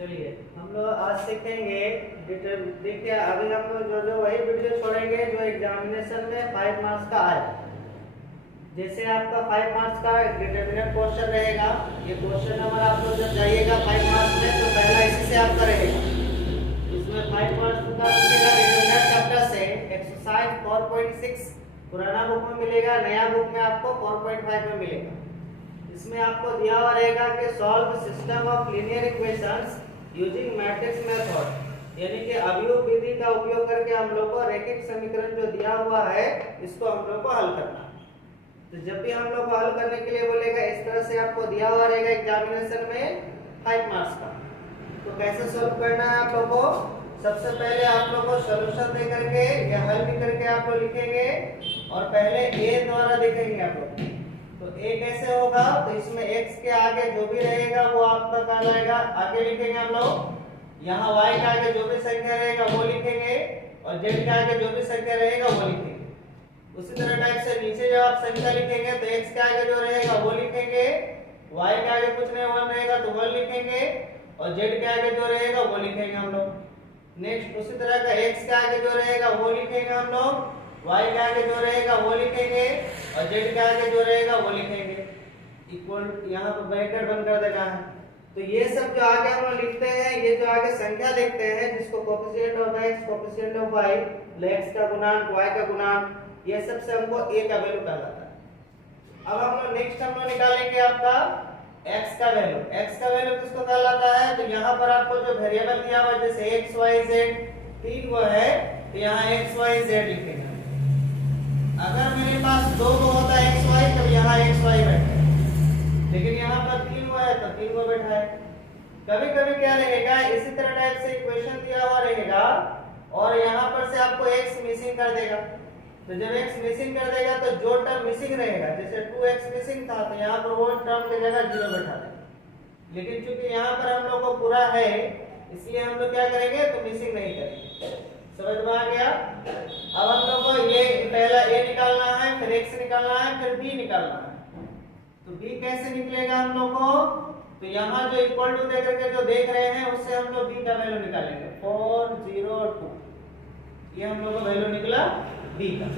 चलिए हम लोग आज सीखेंगे देखिए अभी हम लोग जो जो वही वीडियो छोड़ेंगे जो एग्जामिनेशन में 5 मार्क्स का आए। जैसे आपका 5 मार्क्स का डिटरमिनेंट क्वेश्चन रहेगा, ये क्वेश्चन नंबर आप लोग जब जाइएगा 5 मार्क्स में तो पहला इसी से आपका रहेगा। इसमें 5 मार्क्स का पूछेगा डिटरमिनेंट चैप्टर से एक्सरसाइज 4.6 पुराना बुक में मिलेगा, नया बुक में आपको 4.5 में मिलेगा। इसमें आपको दिया हुआ रहेगा कि solve system of linear equations using matrix method, यानी कि अवयव विधि का उपयोग करके हम लोग को रैखिक समीकरण जो दिया हुआ है इसको हम लोग को हल करना। तो जब भी हम लोग को हल करने के लिए बोलेगा इस तरह से आपको दिया हुआ रहेगा एग्जामिनेशन में 5 मार्क्स का, तो कैसे सॉल्व करना है आप लोग को। सबसे पहले आप लोग को सॉल्यूशन दे करके या हल भी करके आप लोग लिखेंगे और पहले ए द्वारा लिखेंगे आप लोग। तो a कैसे होगा, तो इसमें x के आगे जो भी रहेगा वो आपका कहलाएगा, आगे लिखेंगे हम लोग। यहाँ y के आगे जो भी संख्या रहेगा वो लिखेंगे और z के आगे जो भी संख्या रहेगा वो लिखेंगे। उसी तरह टाइप से नीचे जब आप संख्या लिखेंगे तो x के आगे जो रहेगा वो लिखेंगे, y के आगे कुछ नहीं 1 रहेगा तो 1 लिखेंगे और z के आगे जो रहेगा वो लिखेंगे हम लोग। नेक्स्ट उसी तरह का x के आगे जो रहेगा वो लिखेंगे हम लोग, y के आगे जो रहेगा वो लिखेंगे और z के आगे जो रहेगा वो लिखेंगे। इक्वल यहाँ पर ब्रैकेट बंद कर देना है। तो ये सब जो आगे हम लोग लिखते हैं, ये जो आगे संख्या लिखते हैं जिसको coefficient of x, coefficient of y, x का गुणांक, y का गुणांक, ये सब से हमको a का वैल्यू कहलाता है। अब हम लोग नेक्स्ट हम लोग निकालेंगे आपका x का वैल्यू। x का वैल्यू किसको कहलाता है, तो यहाँ पर आपको जो वेरिएबल दिया हुआ है जैसे x y z तीन वो है तो यहाँ x y z लिखेंगे। अगर मेरे पास दो को होता है एक्स वाई तो यहाँ एक्स वाई बैठा है, लेकिन यहाँ पर तीन को है तो तीन को बैठा है। कभी कभी क्या रहेगा, इसी तरह टाइप से इक्वेशन दिया हुआ रहेगा और यहाँ पर से आपको एक्स मिसिंग कर देगा। तो जब एक्स मिसिंग कर देगा तो जो टर्म मिसिंग रहेगा, जैसे 2x मिसिंग था तो यहाँ पर वो टर्म की जगह 0 बैठा देगा। लेकिन चूंकि यहाँ पर हम लोग को पूरा है इसलिए हम लोग क्या करेंगे, तो मिसिंग नहीं करेंगे। समझ में आ गया। अब हम लोग को ये पहला a निकालना है, फिर x निकालना है, फिर b निकालना है। तो b कैसे निकलेगा हम लोग को, तो यहाँ जो इक्वल टू दे करके जो देख रहे हैं उससे हम लोग b का वैल्यू निकालेंगे 402। ये हम लोग का वैल्यू निकला b का।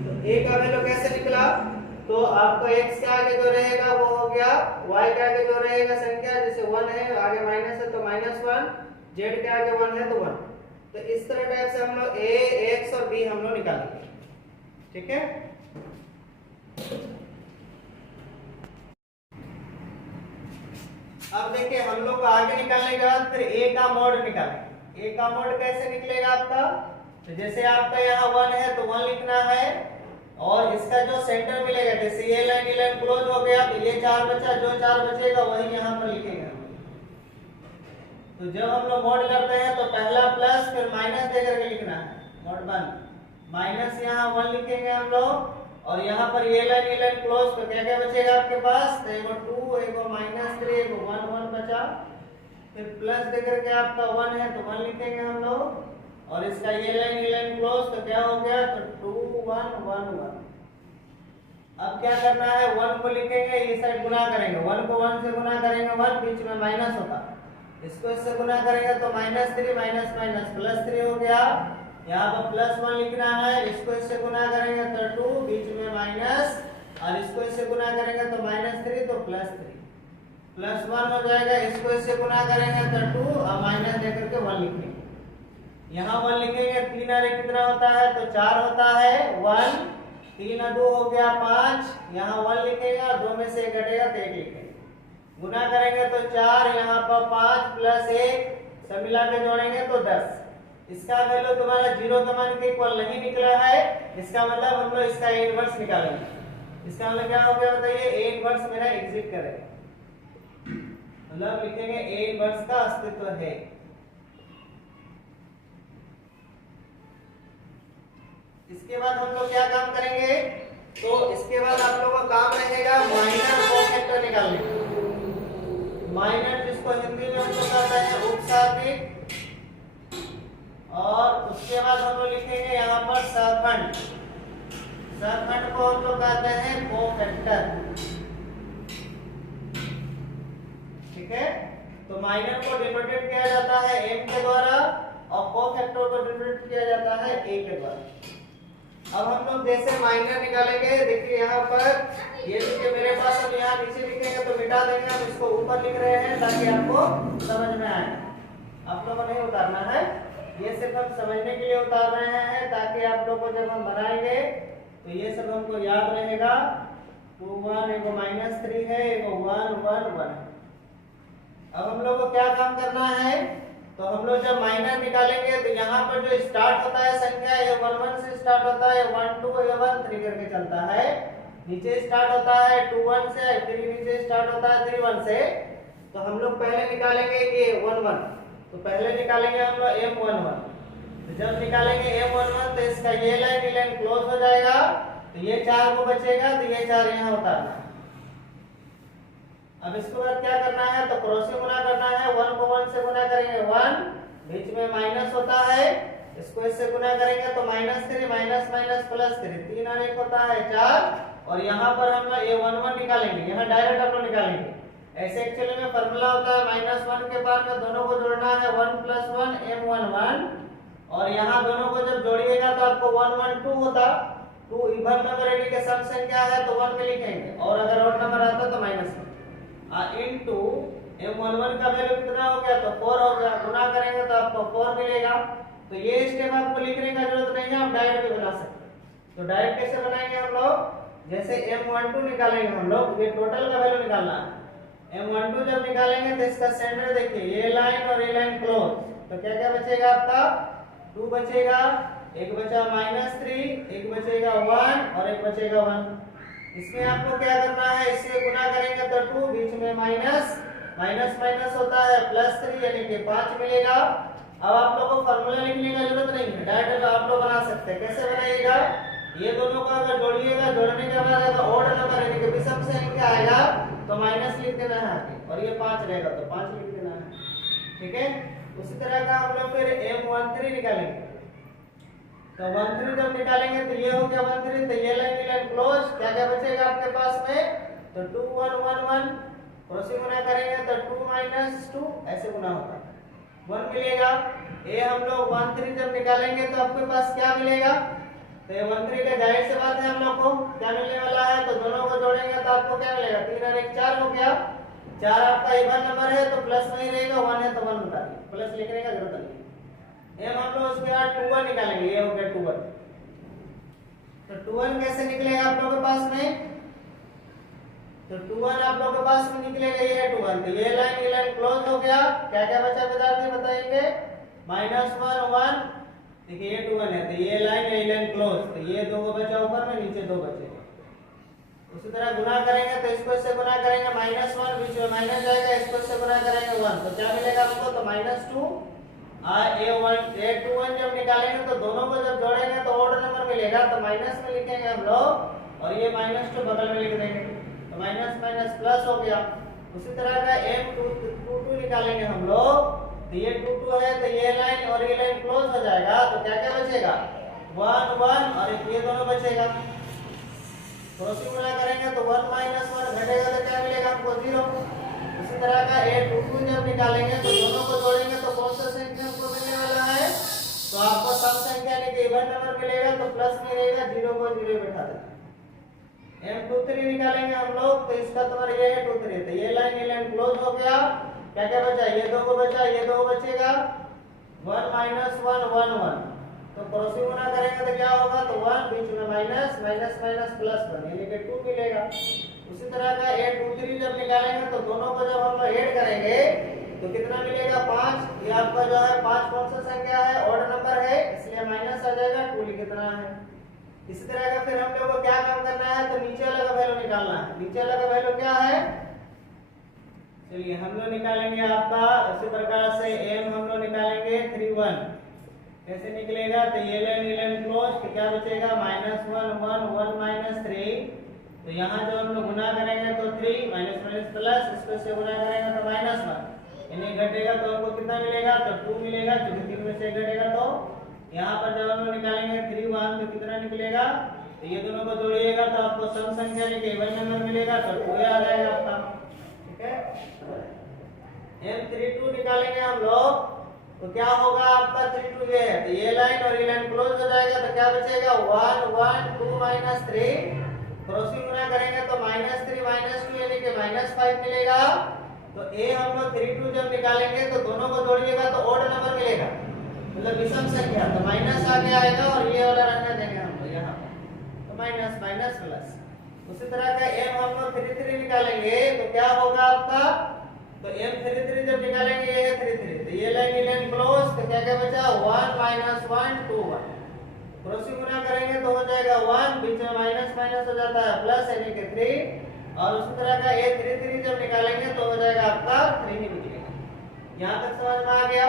तो a का वैल्यू कैसे निकला, तो आपका x के आगे जो रहेगा वो हो गया, y के आगे जो रहेगा संख्या जैसे 1 है आगे माइनस है तो -1, z के आगे 1 है तो 1। तो इस तरह टाइप से हम लोग a, x और b हम लोग निकालेंगे। ठीक है। अब देखिए हम लोग को आगे निकालने के बाद फिर a का मॉड निकालेंगे। a का मॉड कैसे निकलेगा आपका, तो जैसे आपका यहाँ 1 है तो 1 लिखना है और इसका जो सेंटर मिलेगा जैसे ये लाइन क्लोज हो गया तो ये 4 बचा, जो 4 बचेगा वही यहाँ पर लिखेंगे। तो जब हम लोग मॉड करते हैं तो पहला प्लस फिर माइनस दे करके लिखना है, मॉड 1 माइनस यहाँ 1 लिखेंगे हम लोग और यहाँ पर ये लाइन क्लोज तो क्या क्या बचेगा आपके पास, तो एगो 2 एगो -3 एगो 1 1 बचा। फिर प्लस दे करके आपका 1 है तो 1 लिखेंगे हम लोग और इसका ये लाइन क्लोज तो क्या हो गया, तो 2 1 1 1। अब क्या करना है, 1 को लिखेंगे ये साइड गुना करेंगे, 1 को 1 से गुना करेंगे 1 बीच में माइनस होता, इसको इससे गुना करेंगे तो -3 माइनस माइनस +3 हो गया। यहाँ पर +1 लिखना है, इसको इससे गुना करेंगे तो 2 बीच में माइनस और इसको इससे गुना करेंगे तो -3 तो +3 +1 हो जाएगा। इसको इससे गुना करेंगे तो 2 और माइनस देकर के 1 लिखेंगे। यहाँ 1 लिखेंगे 3 और कितना होता है, तो 4 होता है 1, 3 और 2 हो गया 5, यहाँ 1 लिखेंगे और 2 में से 1 घटेगा तो 1 लिखेंगे। गुना करेंगे तो 4, यहाँ पर 5 + 1 सब मिला के जोड़ेंगे तो 10। इसका वैल्यू तुम्हारा 0 के मान के इक्वल नहीं निकला है, इसका मतलब हम लोग इसका a इनवर्स निकालेंगे। इसका मतलब क्या हो गया बताइए, a इनवर्स मेरा एग्जिस्ट करेगा, मतलब लिखेंगे a इनवर्स का अस्तित्व है। इसके बाद हम लोग क्या काम करेंगे, तो इसके बाद आप लोगों का काम रहेगा माइनर कोफैक्टर निकालने का। माइनर जिसको हिंदी में हम लोग कहते हैं उपसापित, और उसके बाद हम लोग लिखेंगे यहाँ पर सहखंड। सहखंड को हम लोग कहते हैं कोफैक्टर। ठीक है। तो माइनर को डिनोटेट किया जाता है m के द्वारा और कोफैक्टर को डिनोटेट किया जाता है a के द्वारा। अब हम लोग जैसे माइनर निकालेंगे, देखिए यहाँ पर ये देखिए मेरे पास अब यहाँ नीचे लिखेंगे तो मिटा देंगे, हम इसको ऊपर लिख रहे हैं ताकि आपको समझ में आए। आप लोगों को नहीं उतारना है, ये सिर्फ हम समझने के लिए उतार रहे हैं ताकि आप लोगों को जब हम बनाएंगे तो ये सब हमको याद रहेगा। 2 1 एगो -3 है, एगो 1 1 1 है। अब हम लोग को क्या काम करना है, तो हम लोग जब माइनर निकालेंगे तो यहाँ पर जो स्टार्ट होता है संख्या ये 1 1 से स्टार्ट होता है, 1 2 1 3 करके चलता है। नीचे स्टार्ट होता है 2 1 से, फिर नीचे स्टार्ट होता है 3 1 से। तो हम लोग पहले निकालेंगे ये 1 1, तो पहले निकालेंगे हम लोग M11। तो जब निकालेंगे M11 तो इसका ये लाइन क्लोज हो जाएगा, तो ये 4 को बचेगा, तो ये 4 यहाँ उतारना है। अब इसके बाद क्या करना है, तो क्रॉस से गुना करना है। 1 को 1 से गुना करेंगे 1, बीच में माइनस होता है, इसको इससे गुना करेंगे तो -3 माइनस माइनस +3, 3 और 1 होता है 4। और यहाँ पर हम लोग A11 निकालेंगे, यहाँ डायरेक्ट हम लोग निकालेंगे। ऐसे एक्चुअली में फार्मूला होता है -1 के बाद में दोनों को जोड़ना है 1 + 1 M11, और यहाँ दोनों को जब जोड़िएगा तो आपको 1 1 2 होता। 2 इवन नंबर यानी कि सम संख्या है तो 1 में लिखेंगे, और अगर ऑड नंबर आता तो -1 इनटू M11 का वैल्यू कितना हो गया, तो 4 हो गया। गुना करेंगे तो आपको 4 मिलेगा। तो ये स्टेप आपको लिखने का जरूरत नहीं है, आप डायरेक्ट भी बना सकते हैं। तो डायरेक्ट कैसे बनाएंगे हम लोग, जैसे M12 निकालेंगे हम लोग, ये टोटल का वैल्यू निकालना है। M12 जब निकालेंगे तो इसका सेंटर देखिए, ये लाइन और ये लाइन क्लोज, तो क्या क्या बचेगा आपका, 2 बचेगा, एक बचा -3, एक बचेगा 1 और एक बचेगा 1। इसमें आपको क्या करना है, इससे गुना करेंगे तो 2, बीच में माइनस माइनस होता है +3 यानी कि 5 मिलेगा। अब आप लोगों को फार्मूला लिखने की जरूरत नहीं है, डायरेक्ट आप लोग बना सकते हैं। कैसे बनाइएगा, ये दोनों को अगर जोड़िएगा, जोड़ने के बाद अगर ऑड नंबर यानी कि विषम संख्या आएगा तो माइनस लिख देना है आगे, और ये 5 रहेगा तो 5 लिख देना है, ठीक है। उसी तरह का हम लोग फिर M13 निकालेंगे। तो 13 जब निकालेंगे तो ये हो गया 13, तो ये लाइन क्लोज। क्या क्या बचेगा आपके पास में, तो 2 1 1 1, क्रॉस गुना करेंगे तो 2 - 2, ऐसे गुना होता है, 1 मिलेगा। ये हम लोग 13 जब निकालेंगे तो आपके पास क्या मिलेगा, तो ये 13 का जाहिर से बात है हम लोग को क्या मिलने वाला है, तो दोनों को जोड़ेंगे तो आपको क्या मिलेगा, 3 और 1 4 हो गया। 4 आपका इवन नंबर है तो प्लस नहीं रहेगा, 1 है तो 1 उतारिए, प्लस लिखने का जरूरत नहीं। M हम लोग उसके बाद 2 1 निकालेंगे, ये हो गया 2 1। तो 2 1 कैसे निकलेगा आप लोगों के पास में, तो 2 1 आप लोगों के पास में निकलेगा, ये है 2 1। तो ये लाइन क्लोज हो गया। क्या क्या बचा विद्यार्थी बताएंगे, -1 1, देखिए ये 2 1 है तो ये लाइन क्लोज, तो ये 2 को बचा ऊपर में, नीचे 2 बचे। उसी तरह गुना करेंगे तो इसको इससे गुना करेंगे, -1 बीच में माइनस जाएगा, इसको इससे गुना करेंगे 1, तो क्या मिलेगा हमको, तो -2। A21 जब निकालेंगे तो दोनों को जब जोड़ेंगे तो ऑड नंबर मिलेगा, तो माइनस में लिखेंगे हम लोग, और ये -2 बगल में लिख देंगे, तो माइनस माइनस प्लस हो गया। उसी तरह का M22 निकालेंगे हम लोग, तो ये 2 2 है तो ये लाइन और ये लाइन क्लोज हो जाएगा। तो क्या क्या बचेगा, 1 1 और एक ये दोनों बचेगा। क्रॉसिंग गुना करेंगे तो 1 - 1 घटेगा तो क्या मिलेगा हमको, 0। इसी तरह का A22 जब निकालेंगे तो दोनों को जोड़ेंगे तो कौन सा संख्या हमको मिलने वाला है, तो आपको सम संख्या यानी कि इवन नंबर मिलेगा, तो प्लस नहीं रहेगा, 0 को 0 बैठा देना। M23 निकालेंगे हम लोग, तो इसका तुम्हारा ये है 23, तो ये लाइन क्लोज हो गया। क्या क्या बचा, ये 2 को बचा, ये 2 बचेगा, 1 - 1 1 1, तो क्रॉसिंग गुना करेंगे तो क्या होगा, तो 1 बीच में माइनस माइनस माइनस +1 यानी कि 2 मिलेगा। उसी तरह का A23 जब निकालेंगे तो दोनों को जब हम लोग ऐड करेंगे तो कितना मिलेगा, 5। ये आपका जो है 5 कौन सा संख्या है, ऑड नंबर है, इसलिए माइनस आ जाएगा, 2 कितना है। इसी तरह का फिर हम लोग को क्या काम करना है, तो नीचे वाला का वैल्यू निकालना है। नीचे वाला का वैल्यू क्या है, चलिए हम लोग निकालेंगे आपका इसी प्रकार से M हम लोग निकालेंगे 3 1, कैसे निकलेगा, तो ये लाइन क्लोज, तो क्या बचेगा, -1 1 1 -3। तो यहाँ जो हम लोग गुना करेंगे तो 3 माइनस माइनस प्लस, इसको से गुना करेंगे तो -1 यानी घटेगा तो हमको कितना मिलेगा, तो 2 मिलेगा, क्योंकि 3 में से घटेगा। तो यहाँ पर जब हम लोग निकालेंगे 3 1 तो कितना निकलेगा, तो ये दोनों को जोड़िएगा तो आपको सम संख्या यानी कि इवन नंबर मिलेगा, तो 2 आ जाएगा आपका, ठीक है। M32 निकालेंगे हम लोग तो क्या होगा आपका 32 ये है, तो ये लाइन और ये लाइन क्लोज हो जाएगा, तो क्या बचेगा 1 1 2 -3, क्रॉसिंग गुना करेंगे तो -3 -2 यानी कि -5 मिलेगा। तो a हम लोग 32 जब निकालेंगे तो दोनों को जोड़िएगा तो ओड नंबर मिलेगा, मतलब विषम संख्या, तो माइनस आगे आएगा और ये वाला रहने देंगे हम लोग यहाँ, तो माइनस माइनस प्लस। उसी तरह का m हम लोग 33 निकालेंगे तो क्या होगा आपका, तो M33 जब निकालेंगे ये है 33, तो ये लाइन क्लोज, तो क्या क्या बचा 1 -1 2 1, क्रॉसिंग गुना करेंगे तो हो जाएगा 1, बीच में माइनस माइनस हो जाता है प्लस यानी कि 3, और उसी तरह का A33 जब निकालेंगे तो हो जाएगा आपका 3 ही निकलेगा। यहाँ तक समझ में आ गया।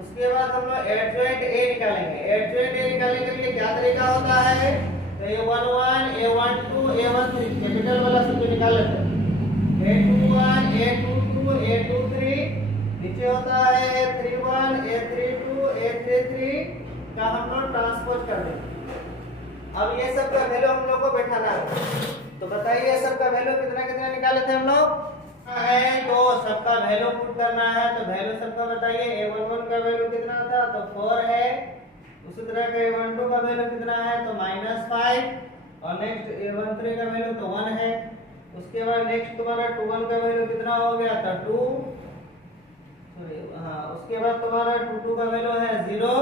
उसके बाद हम लोग एडजॉइंट A निकालेंगे। एडजॉइंट A निकालने के लिए क्या तरीका होता है, तो A11 A12 A13 कैपिटल वाला सब निकाल लेते हैं, A21 A22 A23, नीचे होता है A31 A32 A33 का हम लोग ट्रांसपोज कर देंगे। अब ये सब का वैल्यू हम लोग को बैठाना है, तो बताइए सबका वैल्यू कितना कितना निकाले थे हम लोग है, तो सबका वैल्यू पुट करना है, तो वैल्यू सबका बताइए। A11 का वैल्यू कितना था, तो 4 है। उसी तरह का A12 का वैल्यू कितना है, तो -5, और नेक्स्ट A13 का वैल्यू तो 1 है। उसके बाद नेक्स्ट तुम्हारा 21 का वैल्यू कितना हो गया था 2, सॉरी हाँ, उसके बाद तुम्हारा 22 का वैल्यू है 0,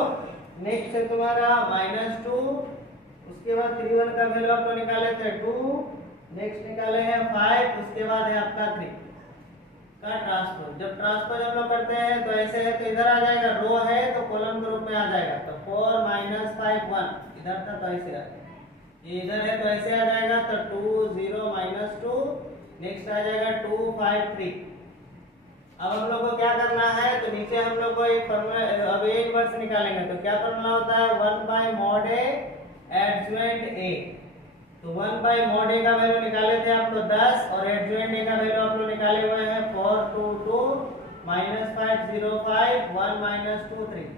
नेक्स्ट है तुम्हारा -2, उसके बाद 31 का वैल्यू आप लोग निकाले थे 2, नेक्स्ट निकाले हैं 5, उसके बाद है आपका 3 का ट्रांसपोज। जब ट्रांसपोज हम लोग करते हैं तो ऐसे है, तो इधर आ जाएगा, रो है तो कॉलम के रूप में आ जाएगा, तो 4 -5 1 इधर था तो ऐसे आ जाएगा, ये इधर है तो ऐसे आ जाएगा, तो 2 0 -2, नेक्स्ट आ जाएगा 2 5 3। अब हम लोग को क्या करना है, तो नीचे हम लोग को एक फॉर्मूला, अब एक वर्स निकालेंगे तो क्या फॉर्मूला होता है 1/mod A एडजॉइंट A, तो 1/mod A का वैल्यू निकाले थे आप लोग 10, और एडजॉइंट A का वैल्यू आप लोग निकाले हुए हैं 4 2 2 -5 0 5 1 -2 3।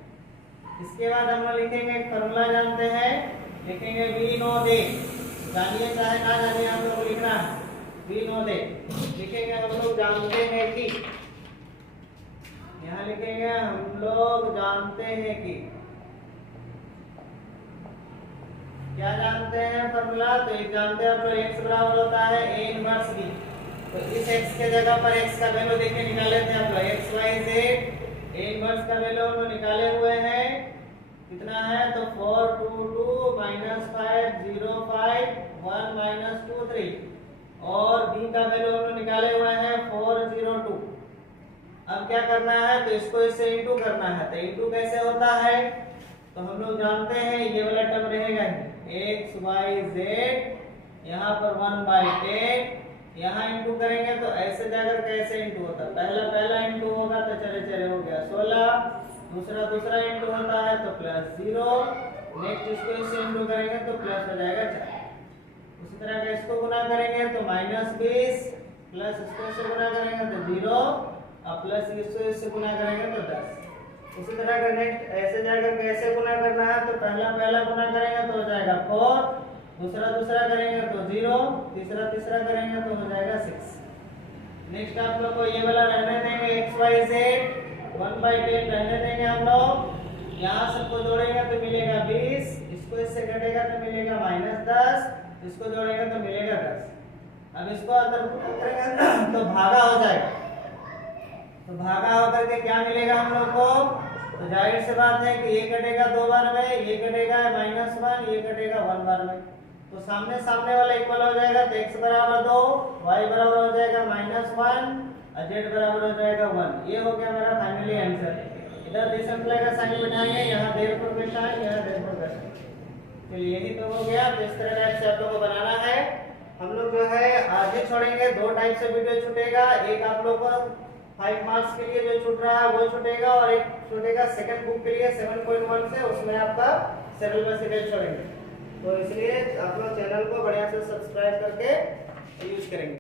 इसके बाद हम लोग लिखेंगे एक फॉर्मूला जानते हैं, लिखेंगे वी नो दे, जानिए चाहे ना जानिए हम लोग को लिखना है, वी नो दे लिखेंगे हम लोग जानते हैं कि, यहाँ लिखेंगे हम लोग जानते हैं कि, क्या जानते हैं फॉर्मूला, तो एक जानते हैं आप लोग x बराबर होता है a इनवर्स b, तो इस x के जगह पर x का वैल्यू देखिए निकाले थे हम लोग x y z, a inverse का वैल्यू हम लोग निकाले हुए हैं, कितना है, तो 4 2 2 -5 0 5 1 -2 3, और b का वैल्यू हम लोग निकाले हुए हैं 4 0 2। अब क्या करना है, तो इसको इससे इंटू करना है, तो इंटू कैसे होता है, तो हम लोग जानते हैं ये वाला टर्म रहेगा x y z, यहाँ पर 1/10, यहाँ इंटू करेंगे तो ऐसे जाकर कैसे इंटू होता है, पहला इंटू होगा तो चले चले हो गया 16, दूसरा इंटू होता है तो +0, नेक्स्ट इसको इससे इंटू करेंगे तो प्लस हो जाएगा 4। उसी तरह का इसको गुना करेंगे तो -20, प्लस इसको इससे गुना करेंगे तो 0, और प्लस इसको इससे गुना करेंगे तो 10। उसी तरह का नेक्स्ट ऐसे जाकर कैसे गुना करना है, तो पहला गुना करेंगे तो हो जाएगा 4, दूसरा करेंगे तो 0, तीसरा करेंगे तो हो जाएगा 6। नेक्स्ट आप लोग को ये वाला रहने देंगे x y z 1/10 रहने देंगे हम लोग, यहाँ सबको जोड़ेंगे तो मिलेगा 20, इसको इससे घटेगा तो मिलेगा -10, इसको जोड़ेंगे तो मिलेगा 10। अब इसको अगर करेंगे तो भागा हो जाएगा, तो भागा होकर के क्या मिलेगा हम लोग को, तो जाहिर सी बात है कि ये कटेगा 2 बार में, ये कटेगा -1, ये कटेगा 1 बार में, तो सामने वाला इक्वल हो जाएगा, तो x बराबर 2, y बराबर हो जाएगा -1, और z बराबर हो जाएगा 1। ये हो गया मेरा फाइनली आंसर। इधर डिसम्प्लाई का साइन बनाएंगे, यहाँ देयरफॉर का साइन, यहाँ देयरफॉर का साइन। चलिए यही तो हो गया। तो इस तरह टाइप से आप लोग को बनाना है। हम लोग जो है आज ही छोड़ेंगे, 2 टाइप से वीडियो छूटेगा। एक आप लोग को 5 मार्क्स के लिए जो छूट रहा है वो छूटेगा, और एक छूटेगा सेकंड बुक के लिए 7.1 से, उसमें आपका सरल मैसेज छोड़ेंगे। तो इसलिए आप लोग चैनल को बढ़िया से सब्सक्राइब करके यूज करेंगे।